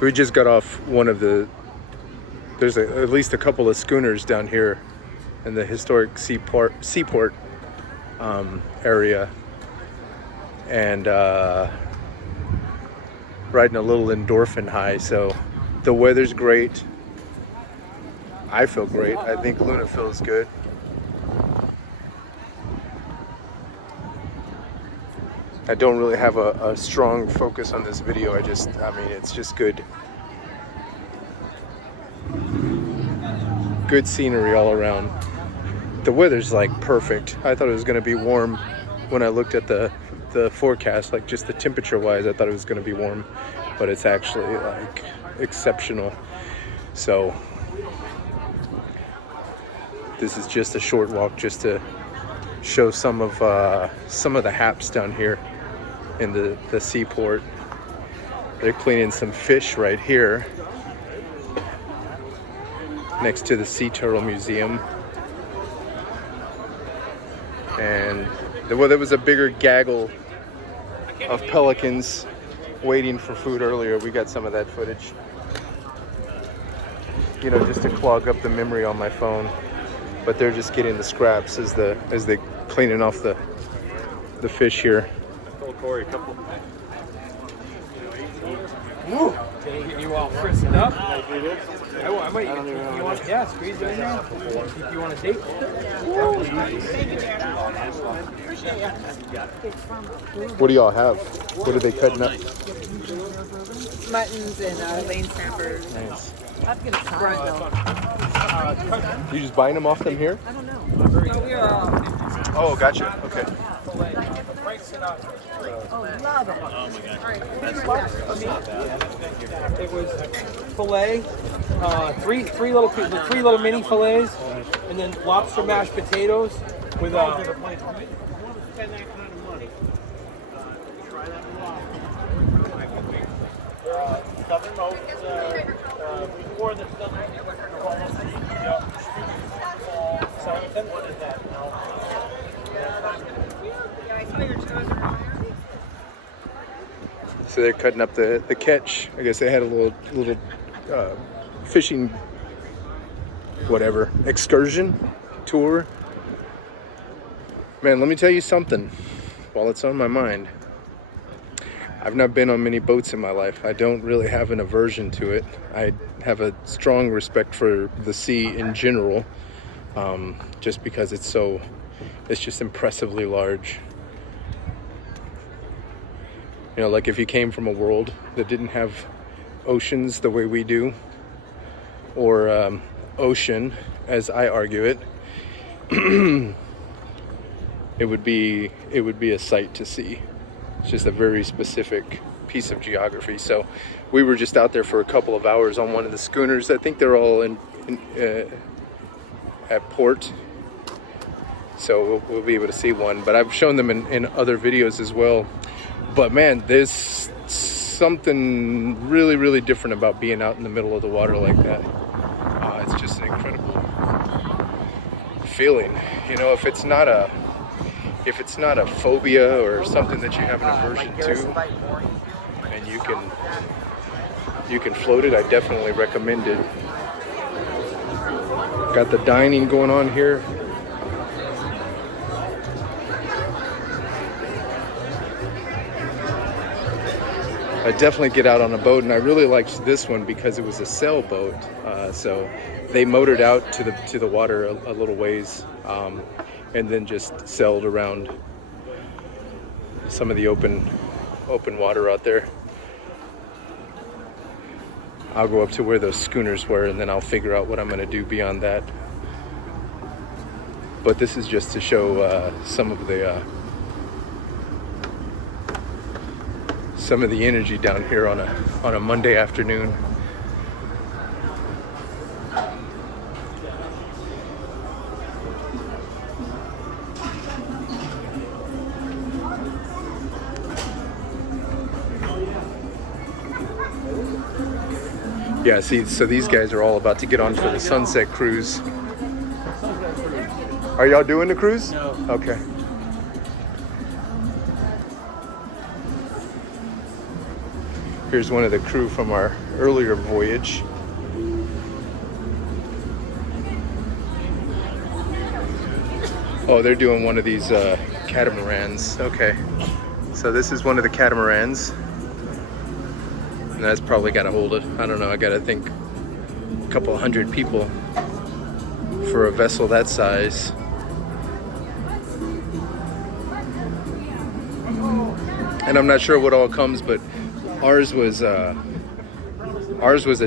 So we just got off one of the, there's at least a couple of schooners down here in the historic seaport area, and riding a little endorphin high. So the weather's great. I feel great. I think Luna feels good. I don't really have a strong focus on this video. I mean, it's just good. Good scenery all around. The weather's like perfect. I thought it was gonna be warm when I looked at the forecast, like just the temperature wise, I thought it was gonna be warm, but it's actually like exceptional. So this is just a short walk just to show some of the haps down here in the seaport. They're cleaning some fish right here next to the Sea Turtle Museum. And well, there was a bigger gaggle of pelicans waiting for food earlier. We got some of that footage, you know, just to clog up the memory on my phone. But they're just getting the scraps as they cleaning off the fish here. Corey, couple. Woo! You all frisking up? I might. You want? Yeah, squeeze it in there. If you want a date. What do y'all have? What are they cutting up? Muttons and lane snappers. Nice. Brundle. You just buying them off them here? I don't know. We are. Oh, gotcha. Okay. Oh, love it. Oh my God. It was fillet, three little mini fillets, and then lobster mashed potatoes with So they're cutting up the catch. I guess they had a little fishing, whatever, excursion tour. Man, let me tell you something while it's on my mind. I've not been on many boats in my life. I don't really have an aversion to it. I have a strong respect for the sea in general, just because it's just impressively large. You know, like if you came from a world that didn't have oceans the way we do, or ocean, as I argue it, it would be a sight to see. It's just a very specific piece of geography. So we were just out there for a couple of hours on one of the schooners. I think they're all at port, so we'll be able to see one. But I've shown them in other videos as well. But man, there's something really, really different about being out in the middle of the water like that. It's just an incredible feeling. You know, if it's not a phobia or something that you have an aversion to, and you can float it, I definitely recommend it. Got the dining going on here. I definitely get out on a boat, and I really liked this one because it was a sailboat. So they motored out to the water a little ways, and then just sailed around some of the open water out there. I'll go up to where those schooners were, and then I'll figure out what I'm going to do beyond that. But this is just to show some of the energy down here on a Monday afternoon. Yeah, see, so these guys are all about to get on for the sunset cruise. Are y'all doing the cruise? No. Okay. Here's one of the crew from our earlier voyage. Oh, they're doing one of these catamarans. Okay, so this is one of the catamarans, and that's probably got to hold it. I don't know. I got to think a couple hundred people for a vessel that size. And I'm not sure what all comes, but ours was a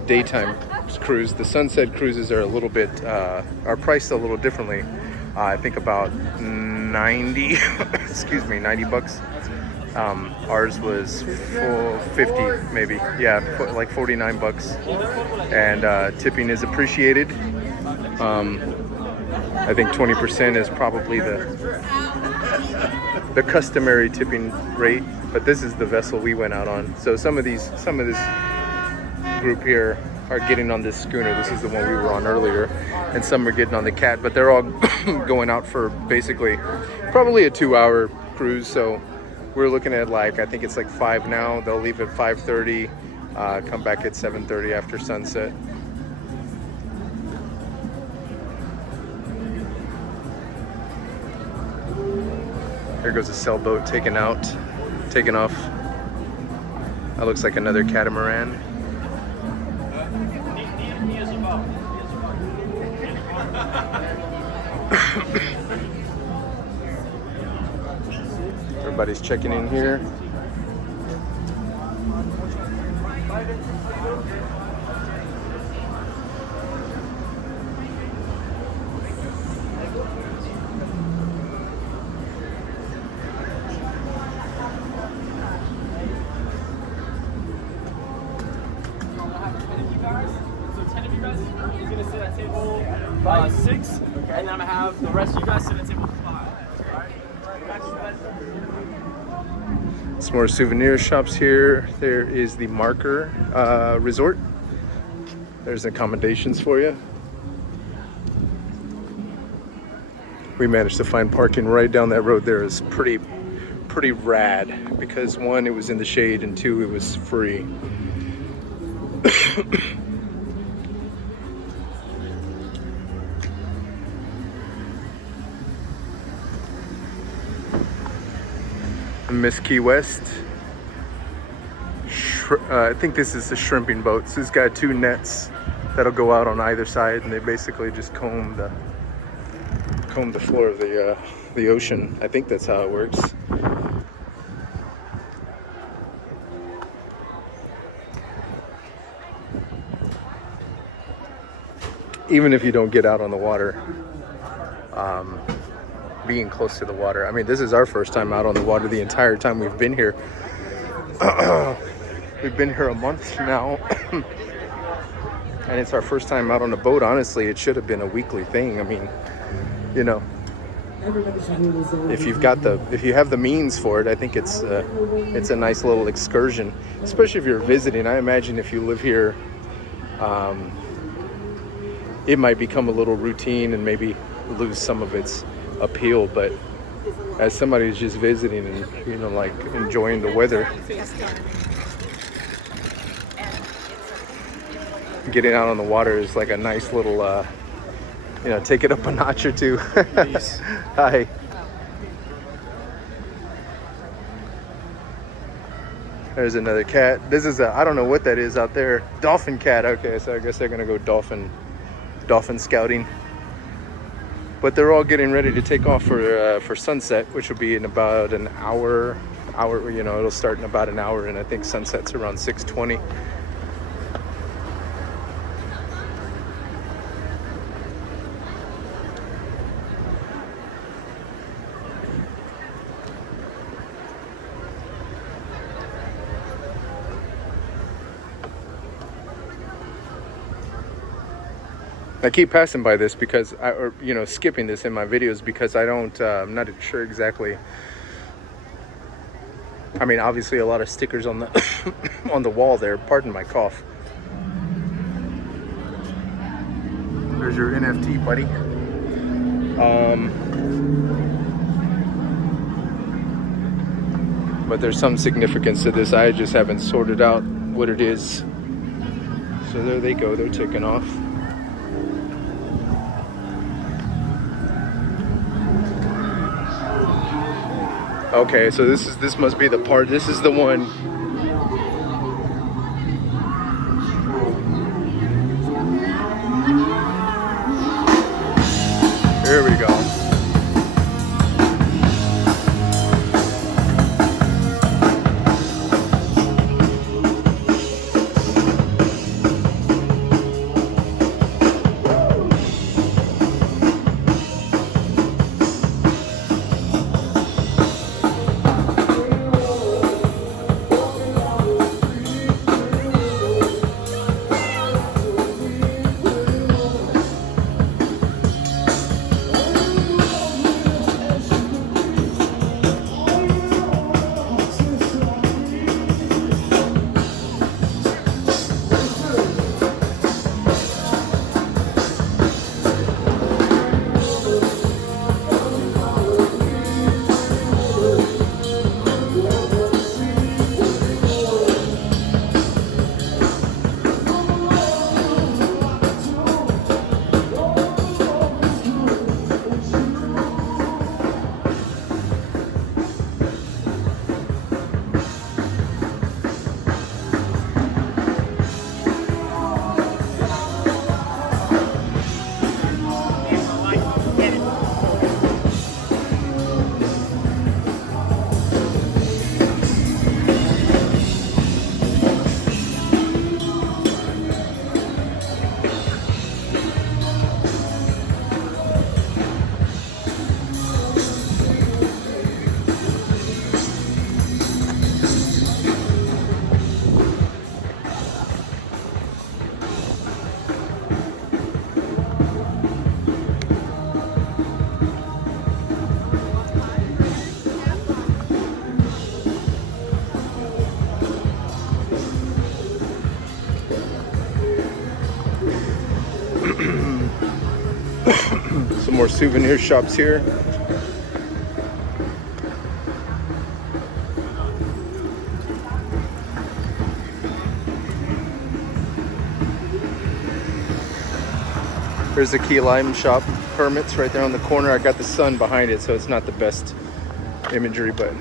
daytime cruise. The sunset cruises are a little bit are priced a little differently. I think about 90 excuse me, 90 bucks. Ours was full 50 maybe, yeah, like 49 bucks. And tipping is appreciated. I think 20% is probably the customary tipping rate, but this is the vessel we went out on. So some of this group here are getting on this schooner. This is the one we were on earlier, and some are getting on the Cat, but they're all going out for basically probably a 2-hour cruise. So we're looking at, like, I think it's like 5 now. They'll leave at 5:30, come back at 7:30 after sunset. There goes a sailboat taking off. That looks like another catamaran. Everybody's checking in here. Gonna sit at table 6, and then I'm gonna have the rest of you guys sit at table 5. Alright? Got you guys. Some more souvenir shops here. There is the Marker Resort. There's accommodations for you. We managed to find parking right down that road there. Is pretty rad, because 1, it was in the shade, and 2, it was free. Miss Key West. I think this is a shrimping boat. So it's got 2 nets that'll go out on either side, and they basically just comb the floor of the ocean. I think that's how it works. Even if you don't get out on the water, being close to the water. I mean, this is our first time out on the water the entire time we've been here. We've been here a month now. And it's our first time out on a boat. Honestly, it should have been a weekly thing. I mean, you know, if you have the means for it, I think it's a nice little excursion, especially if you're visiting. I imagine if you live here, it might become a little routine and maybe lose some of its appeal. But as somebody who's just visiting and, you know, like enjoying the weather, getting out on the water is like a nice little, you know, take it up a notch or two. Hi. There's another cat. This is I don't know what that is out there. Dolphin cat. Okay, so I guess they're gonna go dolphin scouting. But they're all getting ready to take off for sunset, which will be in about an hour. You know, it'll start in about an hour, and I think sunset's around 6:20. I keep passing by this because skipping this in my videos because I don't, I'm not sure exactly. I mean, obviously a lot of stickers on the on the wall there. Pardon my cough. There's your NFT, buddy. But there's some significance to this. I just haven't sorted out what it is. So there they go, they're taking off. Okay, so this must be the part. This is the one. Here we go. Some more souvenir shops here. There's the key lime shop. Hermits right there on the corner. I got the sun behind it, so it's not the best imagery, but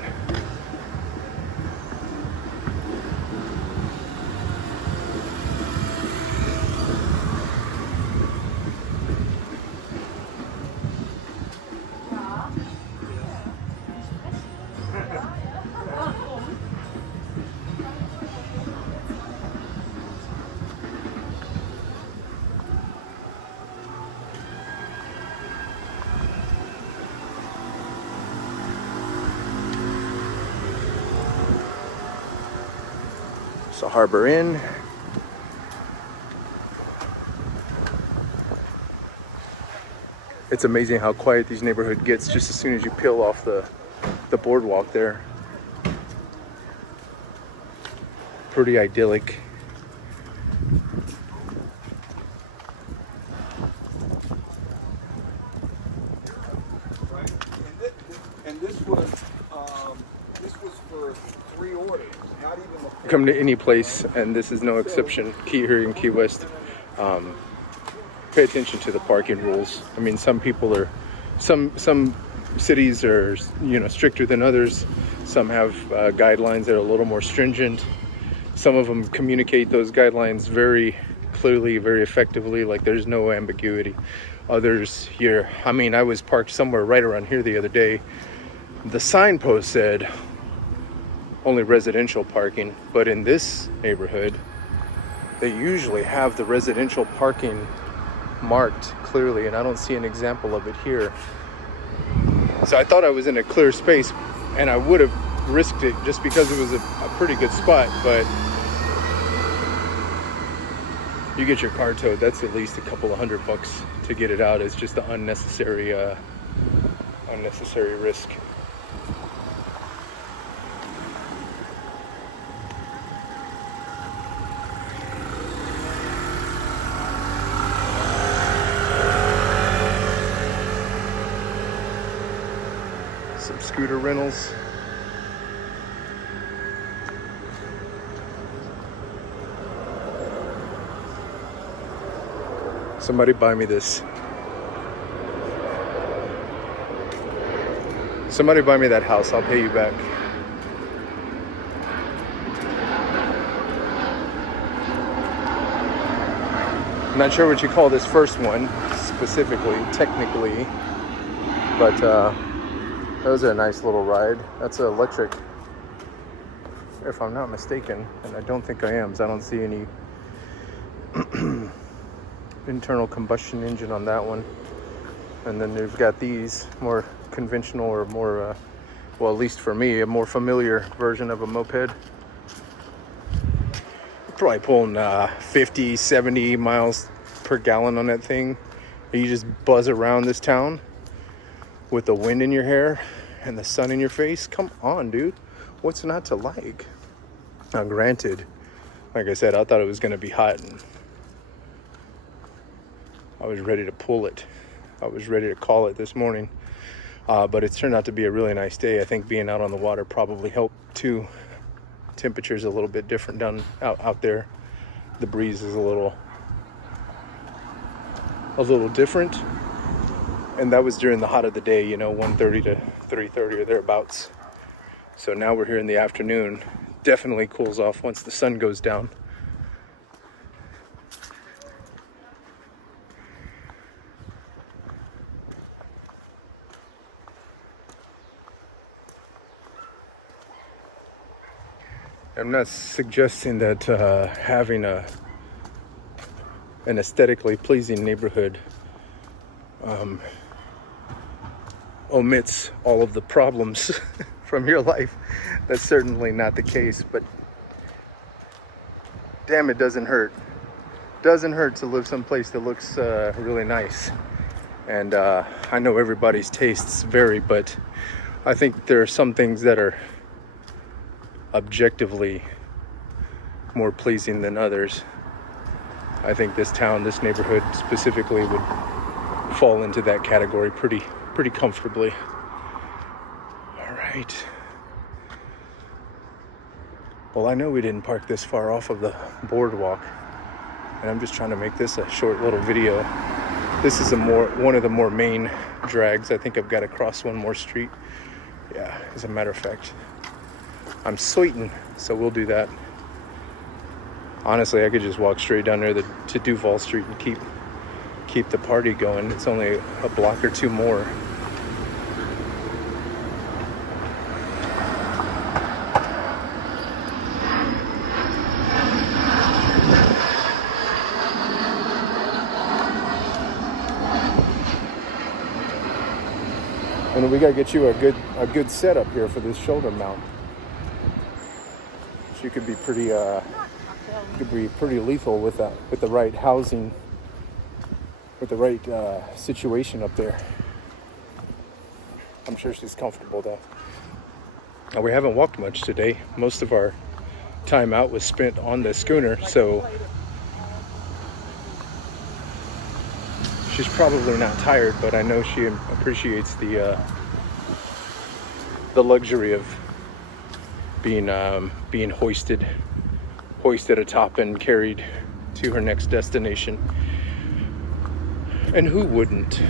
so Harbor Inn. It's amazing how quiet these neighborhood gets just as soon as you peel off the boardwalk there. Pretty idyllic. And this was for 3 orders, not even the Come to any place, and this is no exception. Here in Key West, pay attention to the parking rules. I mean, some cities are, stricter than others. Some have guidelines that are a little more stringent. Some of them communicate those guidelines very clearly, very effectively, like there's no ambiguity. Others here, I mean, I was parked somewhere right around here the other day. The signpost said only residential parking, but in this neighborhood, they usually have the residential parking marked clearly, and I don't see an example of it here. So I thought I was in a clear space, and I would have risked it just because it was a pretty good spot, but you get your car towed, that's at least a couple of $100 to get it out. It's just an unnecessary risk. Some scooter rentals. Somebody buy me this. Somebody buy me that house. I'll pay you back. I'm not sure what you call this first one specifically, technically, but that was a nice little ride. That's an electric, if I'm not mistaken, and I don't think I am, because I don't see any internal combustion engine on that one. And then they've got these more conventional, or more, well, at least for me, a more familiar version of a moped. Probably pulling 50, 70 miles per gallon on that thing. You just buzz around this town with the wind in your hair and the sun in your face. Come on, dude. What's not to like? Now, granted, like I said, I thought it was going to be hot, and I was ready to pull it. I was ready to call it this morning. But it's turned out to be a really nice day. I think being out on the water probably helped too. Temperature's a little bit different down out there. The breeze is a little different. And that was during the hot of the day, 1:30 to 3:30 or thereabouts. So now we're here in the afternoon. Definitely cools off once the sun goes down. I'm not suggesting that having an aesthetically pleasing neighborhood omits all of the problems from your life. That's certainly not the case, but damn, it doesn't hurt. Doesn't hurt to live someplace that looks really nice. And I know everybody's tastes vary, but I think there are some things that are objectively more pleasing than others. I think this town, this neighborhood specifically, would fall into that category pretty comfortably. All right. Well, I know we didn't park this far off of the boardwalk, and I'm just trying to make this a short little video. This is one of the more main drags. I think I've got to cross one more street. Yeah, as a matter of fact, I'm sweating, so we'll do that. Honestly, I could just walk straight down there to Duval Street and keep the party going. It's only a block or two more. And we gotta get you a good setup here for this shoulder mount. She could be pretty lethal with the right housing, with the right situation up there. I'm sure she's comfortable though. Now, we haven't walked much today. Most of our time out was spent on the schooner, so she's probably not tired, but I know she appreciates the luxury of being hoisted atop and carried to her next destination. And who wouldn't?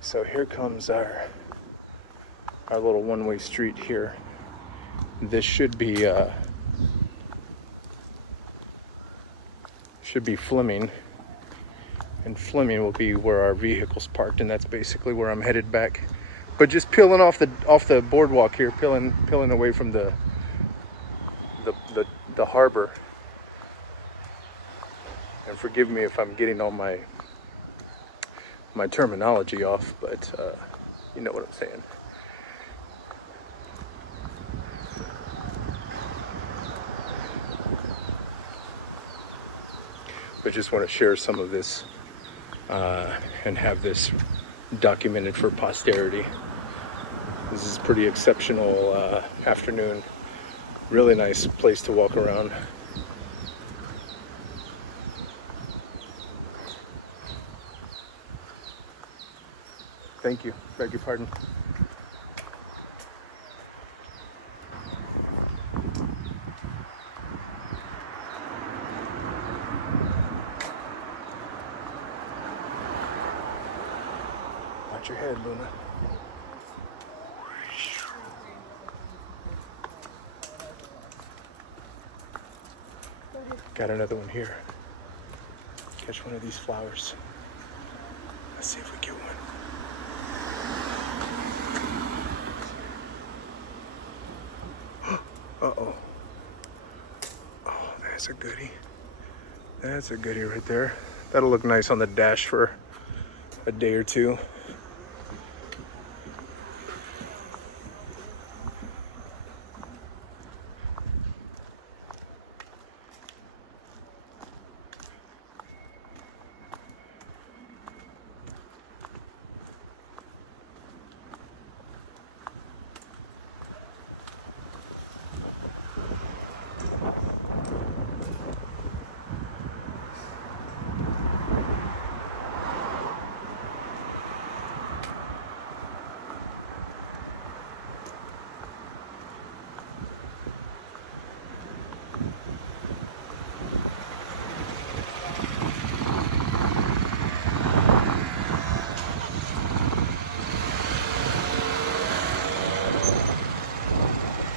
So here comes our little one-way street here. This should be Fleming, and Fleming will be where our vehicle's parked, and that's basically where I'm headed back. But just peeling off the boardwalk here, peeling away from the harbor. And forgive me if I'm getting all my terminology off, but you know what I'm saying. But just want to share some of this and have this documented for posterity. This is a pretty exceptional afternoon. Really nice place to walk around. Thank you. Beg your pardon. Got another one here. Catch one of these flowers. Let's see if we get one. Uh-oh. Oh, that's a goodie. That's a goodie right there. That'll look nice on the dash for a day or two.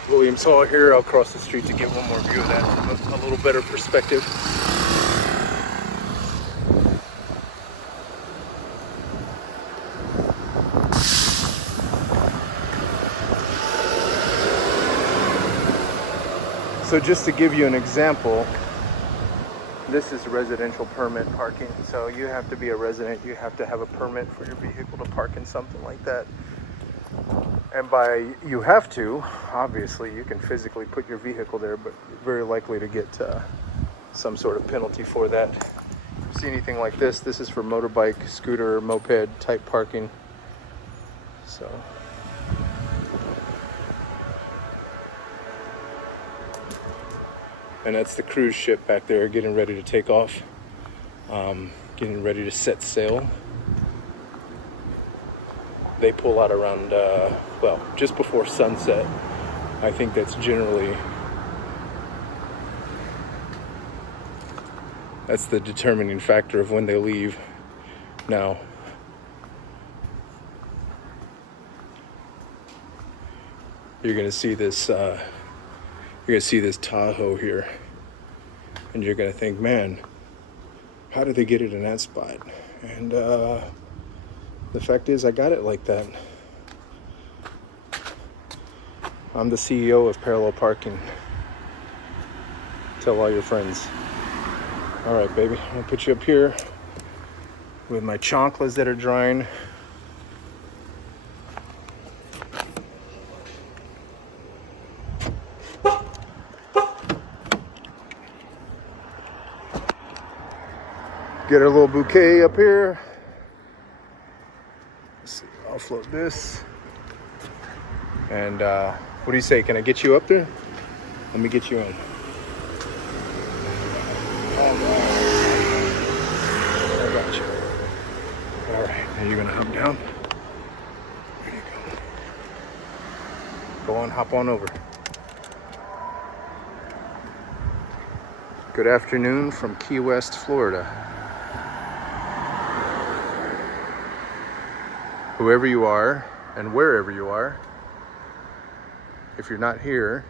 Williams Hall here. I'll cross the street to get one more view of that from a little better perspective. So just to give you an example, this is residential permit parking. So you have to be a resident, you have to have a permit for your vehicle to park in something like that. And by you have to, obviously you can physically put your vehicle there, but you're very likely to get some sort of penalty for that. If you see anything like this, this is for motorbike, scooter, moped type parking. So. And that's the cruise ship back there getting ready to take off, getting ready to set sail. They pull out around, well, just before sunset. I think that's generally, that's the determining factor of when they leave. Now, you're gonna see this, Tahoe here, and you're gonna think, man, how did they get it in that spot? And the fact is, I got it like that. I'm the CEO of Parallel Parking. Tell all your friends. All right, baby, I'm gonna put you up here with my chanclas that are drying. Get our little bouquet up here. Let's see, I'll float this. And what do you say? Can I get you up there? Let me get you in. All right. I got you. All right, now you're gonna hop down. There you go. Go on, hop on over. Good afternoon from Key West, Florida. Whoever you are and wherever you are, if you're not here,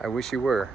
I wish you were.